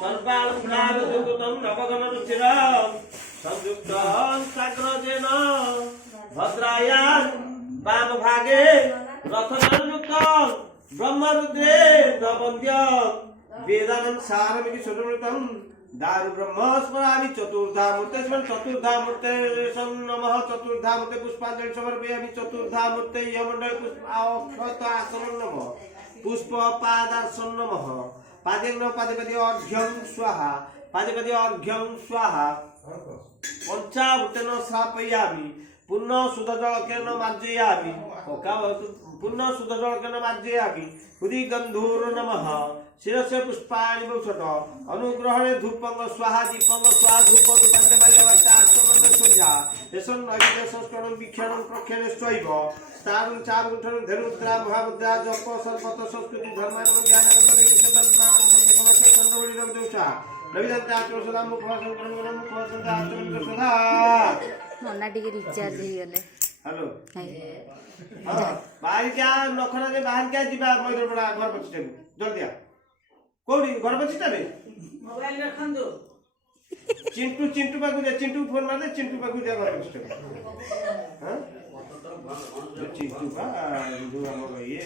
सर्वालंकारयुक्तं नवगणरुचिरं संयुक्तं साग्रजेन भद्रायां वामभागे रथनयुक्तं ब्रह्मरुद्रे दवन्द्यं वेदानं सारमिति सुरमृतं दारु ब्रह्मस्मरामि चतुर्धामूर्ते नमः चतुर्धामूर्ते पुष्पांजलि समर्पयामि चतुर्धामूर्ते यमंडल पुष्प अक्षत आसनं नमः पुष्प पादार्चन नमः पादेन पादेपति अर्घ्यं स्वाहा पादेपति अर्घ्यं स्वाहा पंचाभूतेन श्रापयामि पुण्य शुद्धजलकेन मार्जयामि पुण्य शुद्धजलकेन मार्जयामि हृदि गन्धूर नमः शिरसे पुष्पाणि वौषट अनुग्रहणे धूपंग स्वाहा दीपंग स्वाहा धूप धूपान्ते माल्यवट्टाचमन सोझा एषन् अभिदे संस्करणं वीक्षणं प्रक्षेणेश्चैव स्तारुं चारुठं धनुद्रा महामुद्रा जप सर्वत संस्कृति धर्मानुग ज्ञानं परिवेशनं प्राणं समस्य चन्द्रवळि रवदोषा रविदन्ते आत्मसदा मुखवासं करं मुखवासं आत्मसदा मना टिके रिचार्ज हे गले हेलो हां बाहर क्या नखना जे बाहर क्या जिबा मइर पड़ा घर पछटे जल्दी आ कोडी घर पछटे रे मोबाइल रखन दो चिंटू चिंटू पाकु जा चिंटू फोन मार दे चिंटू पाकु जा घर पछटे हां चिंटू का जो हम ये